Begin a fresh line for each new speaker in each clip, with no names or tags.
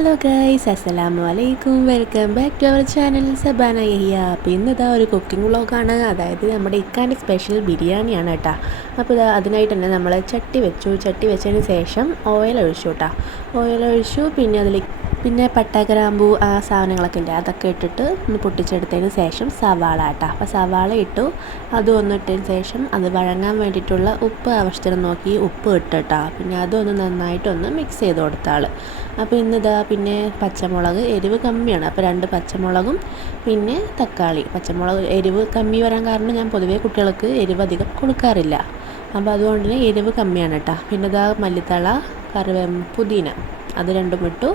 Hello guys അസ്സലാമു അലൈക്കും welcome back to our channel Sabana Yahiya അപ്പോൾ ഇന്ന് ഇതാ ഒരു കുക്കിംഗ് വ്ളോഗാണ് അതായത് നമ്മുടെ ഇക്കാന്റെ സ്പെഷ്യൽ ബിരിയാണിയാണ് കേട്ടോ അപ്പോൾ ഇതാ അതിനായിട്ട് തന്നെ നമ്മൾ ചട്ടി വെച്ചു. ചട്ടി വെച്ചതിന് ശേഷം ഓയിൽ ഒഴിച്ചു കേട്ടോ ഓയിൽ ഒഴിച്ചു. പിന്നെ അതിൽ പിന്നെ പട്ട ഗ്രാമ്പു ആ സാധനങ്ങളൊക്കെ ഇല്ലേ അതൊക്കെ ഇട്ടിട്ട് ഒന്ന് പൊട്ടിച്ചെടുത്തതിന് ശേഷം സവാള കേട്ടോ. അപ്പോൾ സവാള ഇട്ടു. അതും ഒന്ന് ഇട്ടതിന് ശേഷം അത് വഴങ്ങാൻ വേണ്ടിയിട്ടുള്ള ഉപ്പ് ആവശ്യത്തിന് നോക്കി ഉപ്പ് ഇട്ടിട്ടാ പിന്നെ അതൊന്ന് നന്നായിട്ടൊന്ന് മിക്സ് ചെയ്ത് കൊടുത്താൾ അപ്പോൾ ഇന്നിതാ പിന്നെ പച്ചമുളക് എരിവ് കമ്മിയാണ്. അപ്പോൾ രണ്ട് പച്ചമുളകും പിന്നെ തക്കാളി. പച്ചമുളക് എരിവ് കമ്മി വരാൻ കാരണം ഞാൻ പൊതുവേ കുട്ടികൾക്ക് എരിവ് അധികം കൊടുക്കാറില്ല. അപ്പോൾ അതുകൊണ്ട് എരിവ് കമ്മിയാണ് കേട്ടോ. പിന്നെ ഇതാ മല്ലിത്തള കറിവേ പുതിന. അത് രണ്ടും ഇട്ടു.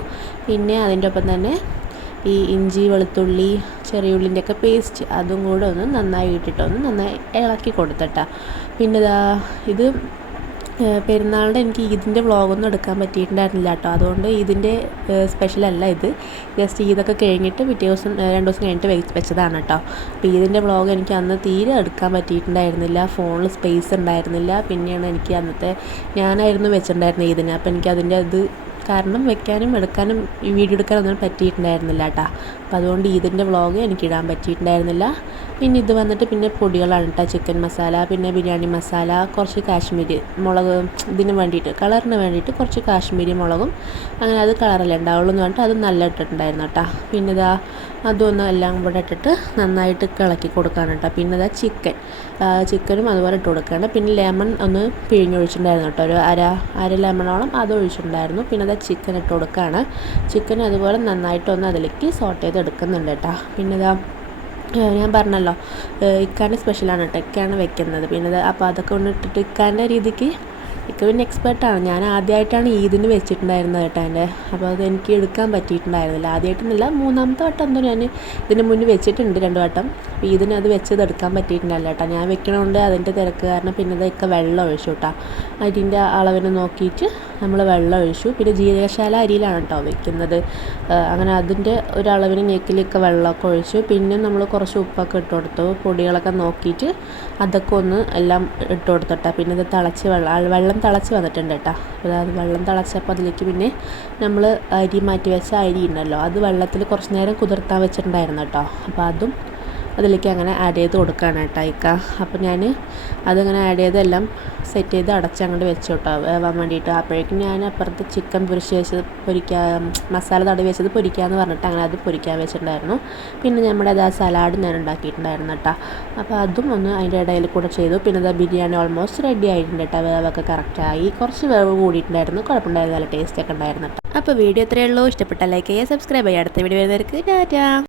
പിന്നെ അതിന്റെ ഒപ്പം തന്നെ ഈ ഇഞ്ചി വെളുത്തുള്ളി ചെറിയ ഉള്ളിന്റെ ഒക്കെ പേസ്റ്റ് അതും കൂടെ ഒന്ന് നന്നായി ഇട്ടിട്ട് ഒന്ന് നന്നായി ഇളക്കി കൊടുത്തിട്ടാ. പിന്നെ ഇതാ ഇത് പെരുന്നാളിന്റെ എനിക്ക് ഈദിന്റെ വ്ളോഗൊന്നും എടുക്കാൻ പറ്റിയിട്ടുണ്ടായിരുന്നില്ല കേട്ടോ. അതുകൊണ്ട് ഇതിന്റെ സ്പെഷ്യലല്ല ഇത്. ജസ്റ്റ് ഈദൊക്കെ കഴിഞ്ഞിട്ട് പിറ്റേ ദിവസം രണ്ട് ദിവസം കഴിഞ്ഞിട്ട് വെച്ച് വെച്ചതാണ് കേട്ടോ. അപ്പോൾ ഈദിന്റെ വ്ളോഗ് എനിക്ക് അന്ന് തീരെ എടുക്കാൻ പറ്റിയിട്ടുണ്ടായിരുന്നില്ല. ഫോണിൽ സ്പേസ് ഉണ്ടായിരുന്നില്ല. പിന്നെയാണ് എനിക്ക് അന്നത്തെ ഞാനായിരുന്നു വെച്ചിട്ടുണ്ടായിരുന്നത് ഈദിന്. അപ്പോൾ എനിക്ക് അതിന്റെ ഇത് കാരണം വെക്കാനും എടുക്കാനും വീഡിയോ എടുക്കാനൊന്നും പറ്റിയിട്ടുണ്ടായിരുന്നില്ല കേട്ടോ അപ്പോൾ അതുകൊണ്ട് ഇതിന്റെ വ്ളോഗ് എനിക്കിടാൻ പറ്റിയിട്ടുണ്ടായിരുന്നില്ല. പിന്നെ ഇത് വന്നിട്ട് പിന്നെ പൊടികളാണ് കേട്ടോ ചിക്കൻ മസാല പിന്നെ ബിരിയാണി മസാല കുറച്ച് കാശ്മീരി മുളക് ഇതിന് വേണ്ടിയിട്ട് കളറിന് വേണ്ടിയിട്ട് കുറച്ച് കാശ്മീരി മുളകും അങ്ങനെ അത് കളറല്ലേ ഉണ്ടാവുള്ളൂ എന്ന് പറഞ്ഞിട്ട് അത് നല്ല ഇട്ടിട്ടുണ്ടായിരുന്നു കേട്ടോ പിന്നെ ഇതാ അതൊന്നും എല്ലാം കൂടെ ഇട്ടിട്ട് നന്നായിട്ട് കിളക്കി കൊടുക്കാൻ കേട്ടോ പിന്നെ ഇതാ ചിക്കൻ. ചിക്കനും അതുപോലെ ഇട്ട് കൊടുക്കുകയാണ് പിന്നെ ലെമൺ ഒന്ന് പിഴിഞ്ഞൊഴിച്ചിട്ടുണ്ടായിരുന്നു കേട്ടോ ഒരു അര അര ലെമണോളം അത് ഒഴിച്ചിട്ടുണ്ടായിരുന്നു. പിന്നെ അതാ ചിക്കൻ ഇട്ട് കൊടുക്കുകയാണ് ചിക്കൻ അതുപോലെ നന്നായിട്ടൊന്ന് അതിലേക്ക് സോട്ട് ചെയ്ത് എടുക്കുന്നുണ്ട് കേട്ടോ പിന്നെ ഇതാ ഞാൻ പറഞ്ഞല്ലോ. ഇക്കാന്റെ സ്പെഷ്യലാണ് കേട്ടോ ഇക്കാണ് വെക്കുന്നത്. പിന്നെ അപ്പോൾ അതൊക്കെ ഒന്ന് ഇട്ടിട്ട് ഇക്കാന്റെ രീതിക്ക് ഇക്ക പിന്നെ എക്സ്പെർട്ടാണ് ഞാൻ ആദ്യമായിട്ടാണ് ഈദിന് വെച്ചിട്ടുണ്ടായിരുന്നത് കേട്ടോ എന്റെ. അപ്പോൾ അത് എനിക്ക് എടുക്കാൻ പറ്റിയിട്ടുണ്ടായിരുന്നില്ല. ആദ്യമായിട്ടൊന്നുമില്ല മൂന്നാമത്തെ വട്ടം എന്തോ ഞാൻ ഇതിന് മുന്നേ വെച്ചിട്ടുണ്ട് രണ്ട് വട്ടം. അപ്പോൾ ഈദിന് അത് വെച്ചത് എടുക്കാൻ പറ്റിയിട്ടുണ്ടല്ലോ കേട്ടോ ഞാൻ വെക്കണതുകൊണ്ട് അതിന്റെ തിരക്ക് കാരണം പിന്നെ ഇതൊക്കെ വെള്ളം ഒഴിച്ചു കേട്ടോ അതിന്റെ അളവിനെ നോക്കിയിട്ട് നമ്മൾ വെള്ളം ഒഴിച്ചു. പിന്നെ ജീരകശാല അരിയിലാണ് കേട്ടോ വെക്കുന്നത്. അങ്ങനെ അതിന്റെ ഒരളവിന് ഞെക്കിലൊക്കെ വെള്ളമൊക്കെ ഒഴിച്ചു. പിന്നെ നമ്മൾ കുറച്ച് ഉപ്പൊക്കെ ഇട്ട് കൊടുത്തു. പൊടികളൊക്കെ നോക്കിയിട്ട് അതൊക്കെ ഒന്ന് എല്ലാം ഇട്ട് കൊടുത്തിട്ടാ. പിന്നെ ഇത് തിളച്ച് വെള്ളം വെള്ളം തിളച്ച് വന്നിട്ടുണ്ട് കേട്ടോ അതായത് വെള്ളം തിളച്ചപ്പോൾ അതിലേക്ക് പിന്നെ നമ്മൾ അരി മാറ്റി വെച്ച അരി ഉണ്ടല്ലോ. അത് വെള്ളത്തിൽ കുറച്ച് നേരം കുതിർത്താൻ വെച്ചിട്ടുണ്ടായിരുന്നു കേട്ടോ അപ്പോൾ അതും അതിലേക്ക് അങ്ങനെ ആഡ് ചെയ്ത് കൊടുക്കുകയാണ് കേട്ടോ ഇക്ക. അപ്പോൾ ഞാൻ അതങ്ങനെ ആഡ് ചെയ്തെല്ലാം സെറ്റ് ചെയ്ത് അടച്ച് അങ്ങോട്ട് വെച്ചു കേട്ടോ. വേവാൻ വേണ്ടിയിട്ട്. അപ്പോഴേക്കും ഞാൻ അപ്പുറത്ത് ചിക്കൻ പൊരിച്ച് വെച്ചത് പൊരിക്കാൻ മസാല തടവി വെച്ചത് പൊരിക്കാമെന്ന് പറഞ്ഞിട്ട് അങ്ങനെ അത് പൊരിക്കാൻ വെച്ചിട്ടുണ്ടായിരുന്നു. പിന്നെ നമ്മുടെ അത് ആ സലാഡ് ഞാൻ ഉണ്ടാക്കിയിട്ടുണ്ടായിരുന്നു കേട്ടോ. അപ്പോൾ അതും ഒന്ന് അതിന്റെ ഇടയിൽ കൂടെ ചെയ്തു. പിന്നെ അത് ബിരിയാണി ഓൾമോസ്റ്റ് റെഡി ആയിട്ടുണ്ട് കേട്ടോ. വേവൊക്കെ കറക്റ്റായി കുറച്ച് വേവ് കൂടിയിട്ടുണ്ടായിരുന്നു. കുഴപ്പമുണ്ടായിരുന്നു നല്ല ടേസ്റ്റ് ഒക്കെ ഉണ്ടായിരുന്നു അപ്പോൾ വീഡിയോ എത്രയേ ഉള്ളൂ. ഇഷ്ടപ്പെട്ട ലൈക്ക് ചെയ്യുക സബ്സ്ക്രൈബ് ചെയ്യുക. അടുത്ത വീഡിയോ വരുന്നവർക്ക് ടാറ്റാ.